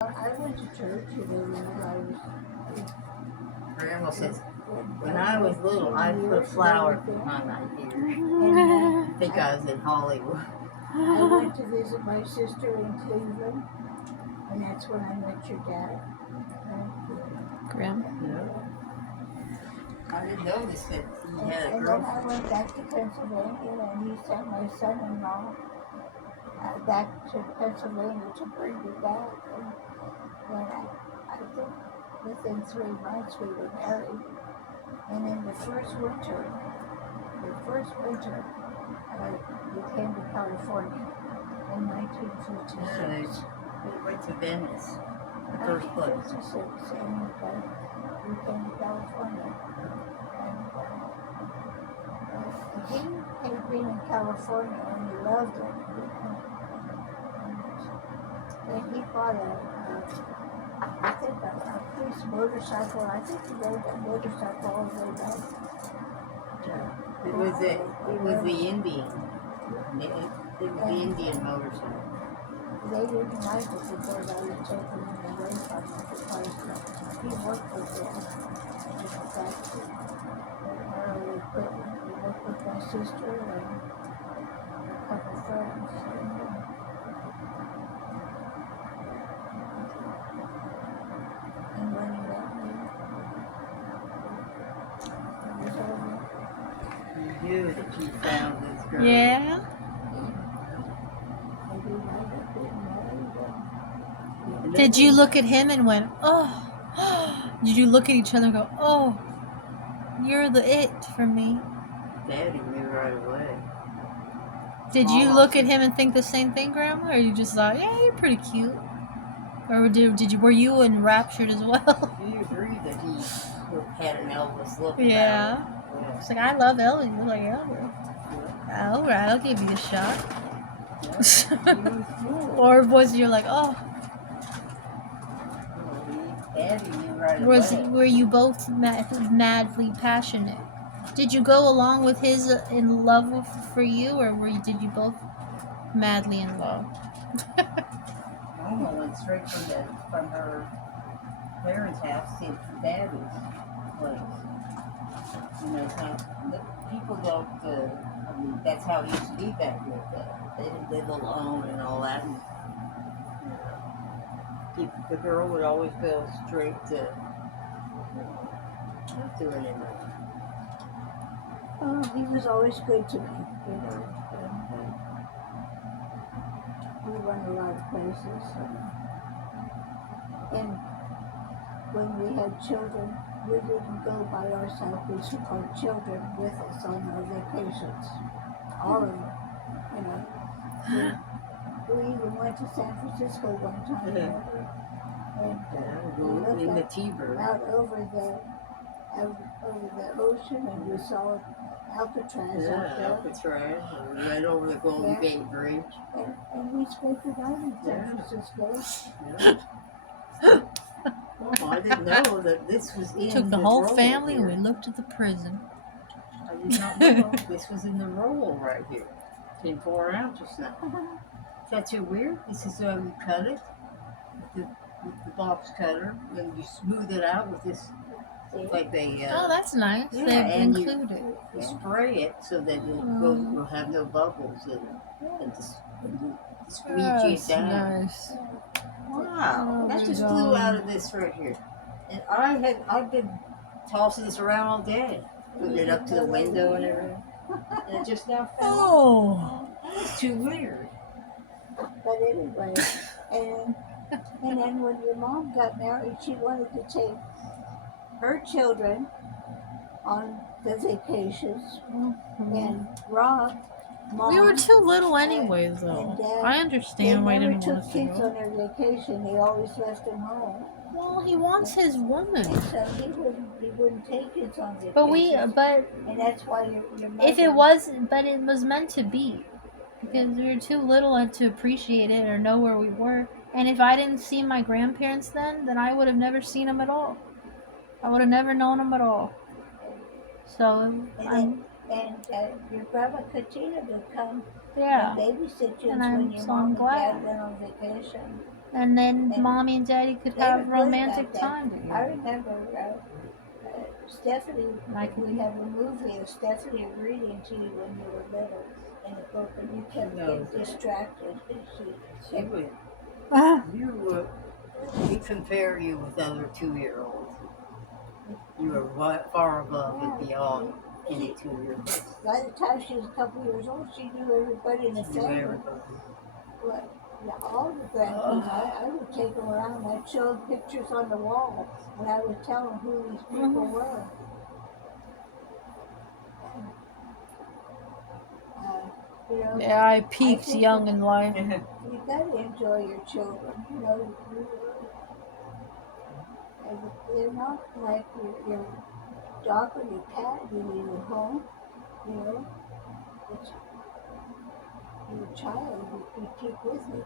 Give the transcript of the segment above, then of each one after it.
I went to church, when I was. Grandma says, when I was little, I put flowers behind my ears. I think I was in Hollywood. I went to visit my sister in Cleveland, and that's when I met your dad. Graham? No. I didn't notice that he had a And then girlfriend. I went back to Pennsylvania, and he sent my son-in-law back to Pennsylvania to bring me back. And then I think within 3 months we were married. And in the first winter, we came to California in 1956. We went to Venice, the first place. 1956, and we came to California. And he had been in California and he loved it. And he bought I think a police motorcycle. I think he rode that motorcycle all the way back. It was the Indian. It was the Indian motorcycle. They didn't like it because I was taking him away from him because he worked with them in the factory. He worked with my sister and a couple friends. And when he met me, it was over. You knew that you found this girl. Yeah. Did you look at him and went, oh? Did you look at each other and go, oh, you're the it for me? Daddy knew right away. Did you look at him and think the same thing, Grandma? Or you just thought, yeah, you're pretty cute? Or were you enraptured as well? You agreed that he had an Elvis look. Yeah. It's like, I love Elvis. You're like, Elvis. Yeah. All right, I'll give you a shot. Yeah. Or was you like, oh? Daddy knew right away. Were you both madly passionate? Did you go along with his in love for you, or did you both madly in love? Mama went straight from her parents' house to Daddy's place. You know, people don't. I mean, that's how it used to be back in the day. They didn't live alone and all that. And, the girl would always go straight to not doing anything. Oh, he was always good to me, we went a lot of places. And when we had children, we didn't go by ourselves. We took our children with us on our vacations. All of them, We even went to San Francisco one time, remember? And in the T-bird. Out over the ocean, and we saw Alcatraz out there. Alcatraz, and right over the Golden Gate Bridge. And we spent the night in San Francisco. Yeah. Well, I didn't know that this was in Took the whole family and we looked at the prison. I did not know this was in the roll right here. It's been 4 ounces now. Is that too weird? This is how you cut it with the box cutter. Then you smooth it out with this, like they. Oh, that's nice. Yeah, They've and included. You spray it so that it will have no bubbles in it, and just squeegee it down. Nice. Wow, that just flew out of this right here. And I've been tossing this around all day, putting it up to the window and everything. And it just now fell. Oh, That's too weird. But anyway, and then when your mom got married, she wanted to take her children on the vacations, and Rob. Mom, we were too little anyways, though. Dad, I understand why he didn't want us to kids go. on their vacation. They always left them home. Well, he wants his woman. So he wouldn't take kids on vacation. And that's why your mother. If it was meant to be, because we were too little to appreciate it or know where we were. And if I didn't see my grandparents then I would have never seen them at all. I would have never known them at all. So your grandma Katina would come and babysit you and when your mom and glad. dad went on vacation. And then And mommy and daddy could they have were good romantic about that. time I together. remember Stephanie, And I could we be. have a movie of Stephanie reading to you when you were little in a book, and you kept knows getting that. distracted. And She would. Ah, You would. We compare you with other 2-year-olds. You are far above and beyond any 2-year-olds. By the time she was a couple years old, she knew everybody in the She knew family. everybody. Well, yeah, all the grandkids, I would take them around. I'd show them pictures on the wall, and I would tell them who these people were. And, you know, yeah, I I peaked think young that in life. you got to enjoy your children. You know, they're not like your dog or your cat you leave at home. You know, it's your child you keep with you.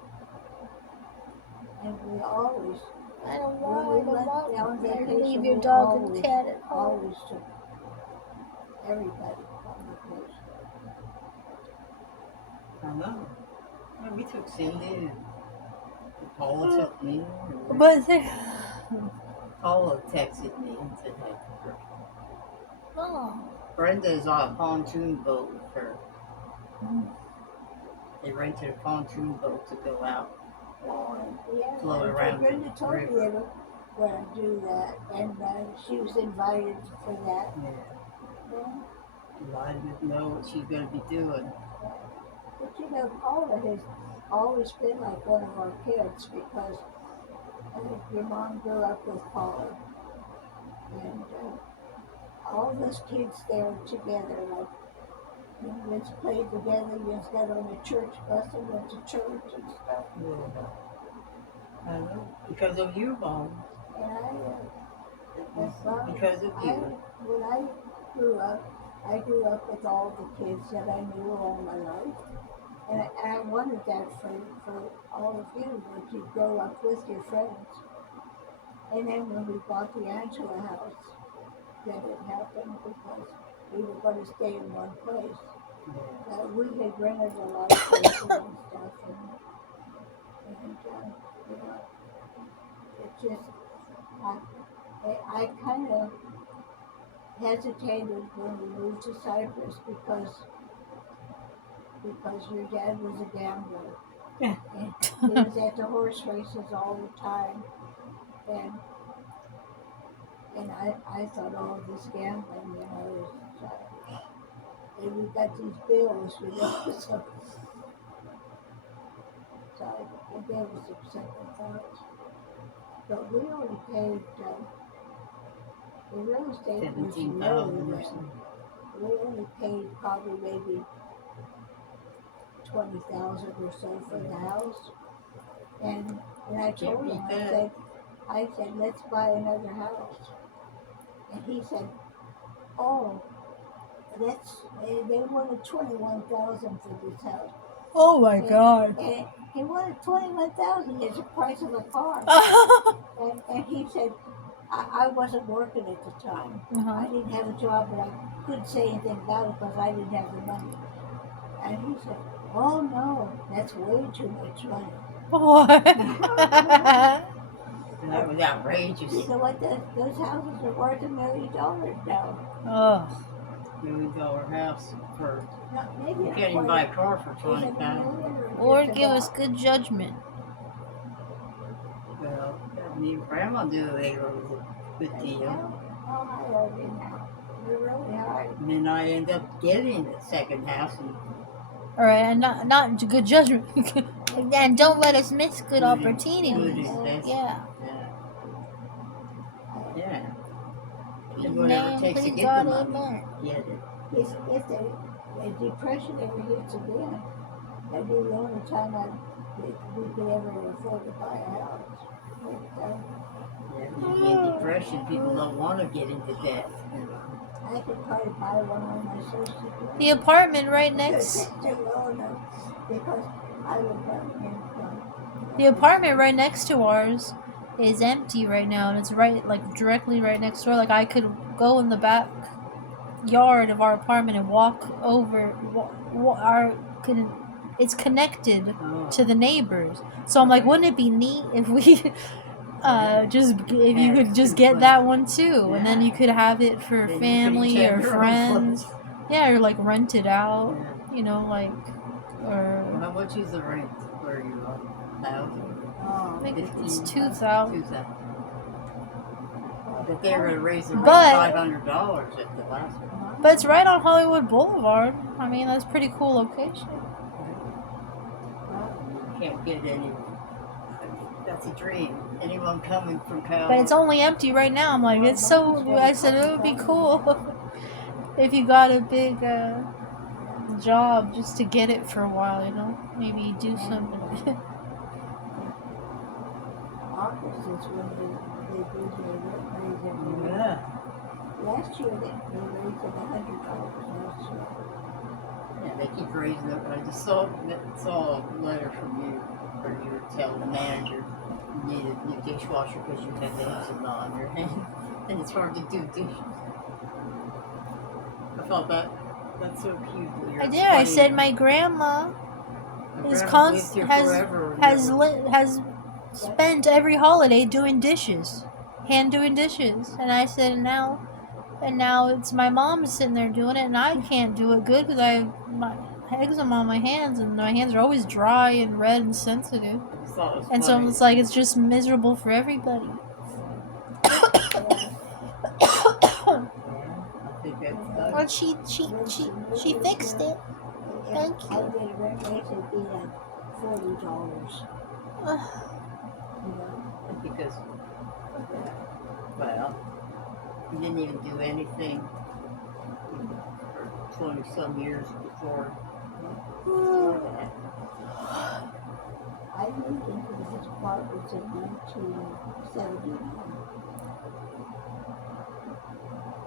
And we always, I don't when we went down vacation, leave your we dog and always, cat at home. always took everybody on vacation. I know. Yeah, we took Cindy and Paula took me. But they, Paula texted me and said hi to her. oh, Brenda's on a pontoon boat with her. They rented a pontoon boat to go out. Yeah, Float around Brenda the told me river. they were going to do that, and she was invited for that. Yeah. Yeah. I didn't know what she's going to be doing. But you know, Paula has always been like one of our kids because your mom grew up with Paula, and all those kids there together, like you just played together, you just got on a church bus and went to church and stuff. Yeah. I know. Because of you, Mom. And Because of you. when I grew up with all the kids that I knew all my life. And I wanted that for all of you, that you grow up with your friends. And then when we bought the Angela house, then it happened because we were going to stay in one place. Yeah. We had rented a lot of places and stuff, and you know, it just, I kind of hesitated when we moved to Cyprus because your dad was a gambler. Yeah. And he was at the horse races all the time. And I thought all this gambling, you know, is, and we got these bills, you know, so I gave us some second thoughts. But we only paid, the real estate was low 17,000 or then. something. We only paid probably maybe 20,000 or so for the house. And I told him, I said, let's buy another house. And he said, oh, they wanted 21,000 for this house. oh my God. And he wanted 21,000 as the price of a car. And he said, I wasn't working at the time. I didn't have a job, but I couldn't say anything about it because I didn't have the money. And he said, oh no, that's way too much money. What? That was outrageous. You know what? Those houses are worth $1 million now. Oh. $1 million house for. No, maybe You can't even buy a car for is it $1 $20,000. million Lord, give us about? good judgment. Well, I mean, Grandma knew they were a good deal. How high are they now? They're really high. And then I end up getting the second house. And All right, and not good judgment. And don't let us miss good opportunities. Good investment. Yeah. Yeah. Please, And whatever man, it takes to please, get God, the money, amen. get it. If the depression ever hits again, that'd be the only time we could ever afford to buy a house. Yeah, in depression, people don't want to get into debt. I could probably buy one on my social security. The apartment right next. Because I would have income. The apartment right next to ours is empty right now, and it's directly right next door. Like I could go in the back yard of our apartment and walk over. it's connected Oh. to the neighbors. So I'm like, wouldn't it be neat if we if you could just get that one too, and then you could have it for Then you could family each have or your own friends. place. Yeah, or like rent it out. Yeah. You know, like or How much is the rent where you are? 1,000? Oh, I think it's 15? 2,000. 2,000. But they were going to raise the rent But- $500 at the last one. But it's right on Hollywood Boulevard. I mean, that's a pretty cool location. You can't get any. I mean, that's a dream. Anyone coming from Cal. But it's only empty right now. I'm like, it's so. I said it would be cool if you got a big job just to get it for a while. You know, maybe do something. August is when they do their rent raise every year. Yeah. Last year they raised it $100 last year. Yeah, they keep raising it. I just saw a letter from you where you were telling the manager you needed a new dishwasher because you had eczema on your hand, and it's hard to do dishes. I thought that's so cute. That you're I did. I said explaining. my grandma My is grandma lived here has forever. has spent every holiday doing dishes, hand doing dishes, and I said and now it's my mom sitting there doing it, and I can't do it good because I have my eczema on my hands, and my hands are always dry and red and sensitive, I just thought it was and so funny. it's like it's just miserable for everybody. I think that's nice. Well, she fixed it. Thank I did a rent raise, it'd be like $40. You know? Because, well, you didn't even do anything for 20 some years before that. I moved into this apartment in 1979.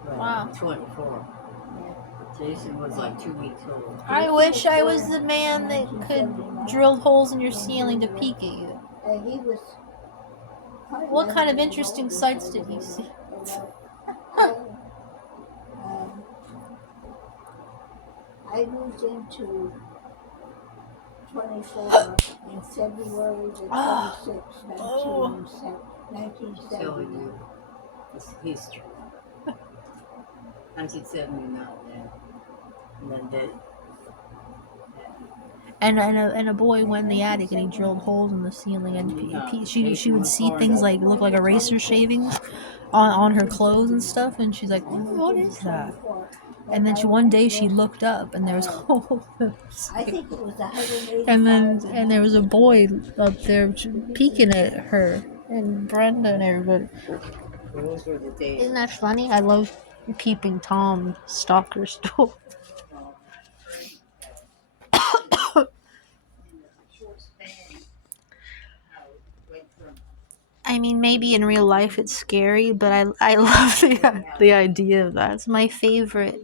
Well, Wow. 24. Jason was like 2 weeks old. I wish I was the man that could drill holes in your ceiling to peek at you. He was. What kind of interesting sights did he see? I moved into 24 in February the 26th, 1970. Telling you this history. 1979, yeah. And then that. And a boy went in the attic and he drilled holes in the ceiling, and she would see things like look like eraser shavings on her clothes and stuff, and she's like, what is that? And then one day she looked up and there was holes. I think it was 185. And there was a boy up there peeking at her and Brenda and everybody. Those were the days. Isn't that funny? I love peeping Tom stalker story. I mean, maybe in real life it's scary, but I love the idea of that. It's my favorite.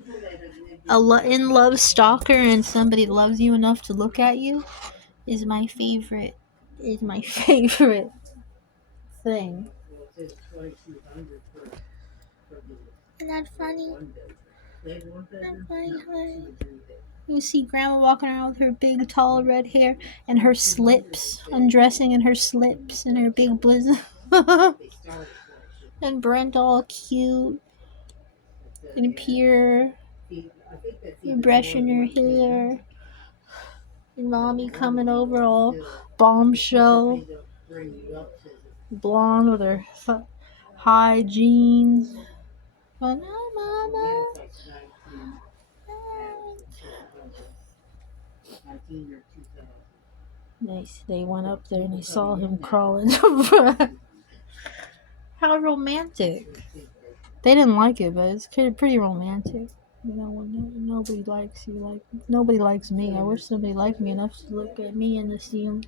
In love stalker and somebody loves you enough to look at you is my favorite. Is my favorite thing. Isn't that funny? Isn't that funny, honey? You see Grandma walking around with her big, tall red hair and her slips, undressing in her slips and her big bosom. And Brenda all cute and pure, and brushing her hair. And Mommy coming over all bombshell, blonde with her high jeans. But no, Mama. They went up there and they saw him crawling. How romantic. They didn't like it, but it's pretty romantic. You know, when nobody likes you, nobody likes me. I wish somebody liked me enough to look at me and to see him